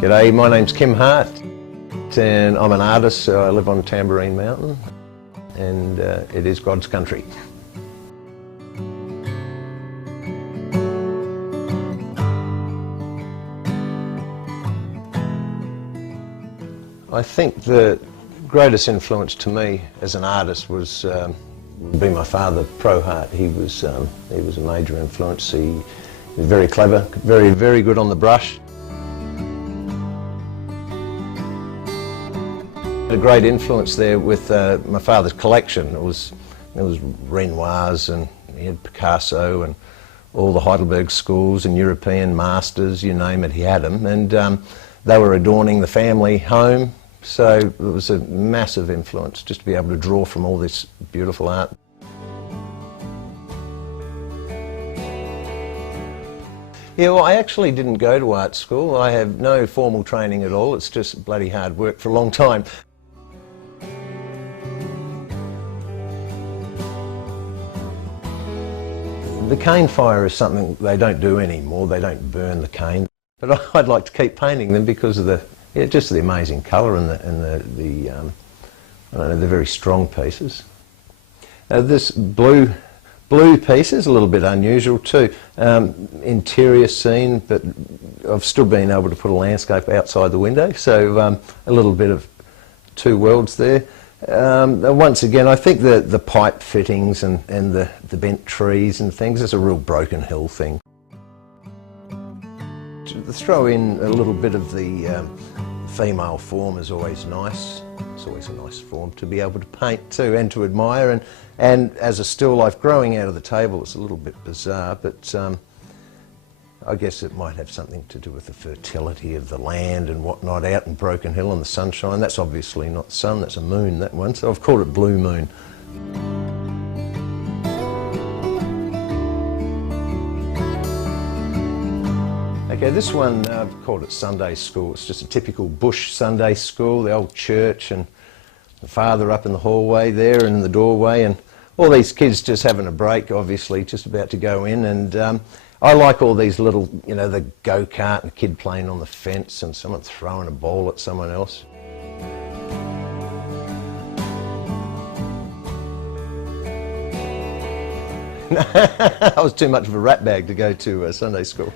G'day, my name's Kym Hart and I'm an artist, so I live on Tamborine Mountain and it is God's country. I think the greatest influence to me as an artist was be my father, Pro Hart. He was a major influence. He was very clever, very good on the brush. A great influence there with my father's collection. It was Renoirs, and he had Picasso and all the Heidelberg schools and European masters, you name it, he had them, and they were adorning the family home, so it was a massive influence just to be able to draw from all this beautiful art. Yeah, well, I actually didn't go to art school. I have no formal training at all. It's just bloody hard work for a long time. The cane fire is something they don't do anymore. They don't burn the cane, but I'd like to keep painting them because of the just the amazing colour and the I don't know, they're very strong pieces. This blue piece is a little bit unusual too. Interior scene, but I've still been able to put a landscape outside the window, so a little bit of two worlds there. Once again, I think the pipe fittings and the bent trees and things is a real Broken Hill thing. To throw in a little bit of the female form is always nice. It's always a nice form to be able to paint too and to admire. And as a still life growing out of the table, it's a little bit bizarre, but I guess it might have something to do with the fertility of the land and whatnot out in Broken Hill and the sunshine. That's obviously not sun, that's a moon, that one, so I've called it Blue Moon. Okay, this one I've called it Sunday School. It's just a typical bush Sunday school, the old church and the father up in the hallway there and in the doorway, and all these kids just having a break, obviously, just about to go in. And I like all these little, you know, the go-kart and a kid playing on the fence and someone throwing a ball at someone else. I was too much of a rat bag to go to Sunday school.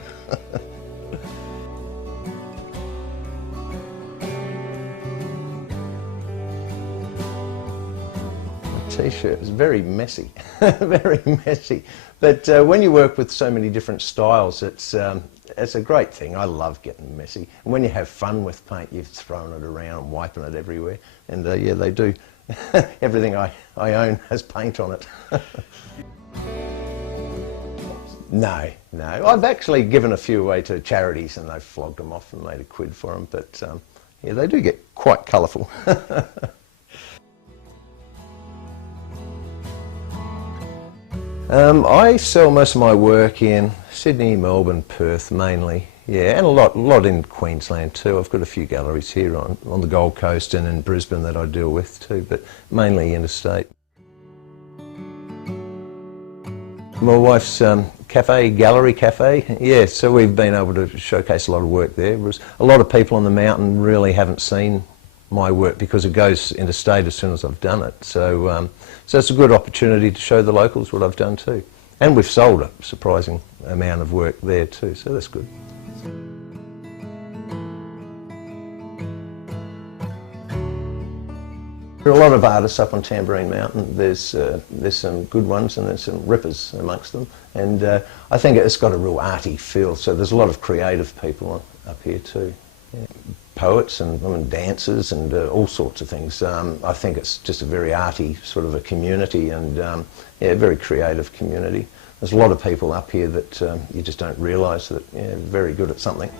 T-shirt is very messy, very messy. But when you work with so many different styles, it's a great thing. I love getting messy. And when you have fun with paint, you're throwing it around and wiping it everywhere. And yeah, they do. Everything I own has paint on it. No. I've actually given a few away to charities and they've flogged them off and made a quid for them. But yeah, they do get quite colourful. I sell most of my work in Sydney, Melbourne, Perth mainly, yeah, and a lot in Queensland too. I've got a few galleries here on the Gold Coast and in Brisbane that I deal with too, but mainly interstate. My wife's gallery cafe, yeah, so we've been able to showcase a lot of work there. A lot of people on the mountain really haven't seen my work because it goes interstate as soon as I've done it. So, so it's a good opportunity to show the locals what I've done too. And we've sold a surprising amount of work there too, so that's good. There are a lot of artists up on Tamborine Mountain. There's some good ones and there's some rippers amongst them. And I think it's got a real arty feel, so there's a lot of creative people up here too. Yeah. Poets and dancers and all sorts of things. I think it's just a very arty sort of a community and yeah, a very creative community. There's a lot of people up here that you just don't realise that yeah, very good at something.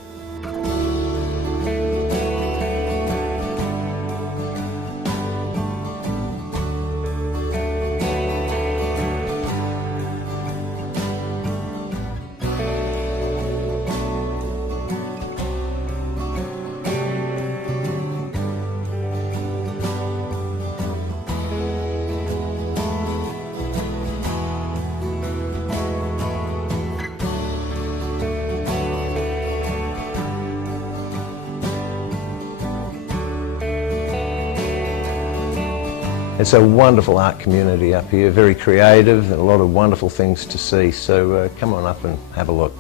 It's a wonderful art community up here, very creative and a lot of wonderful things to see, so come on up and have a look.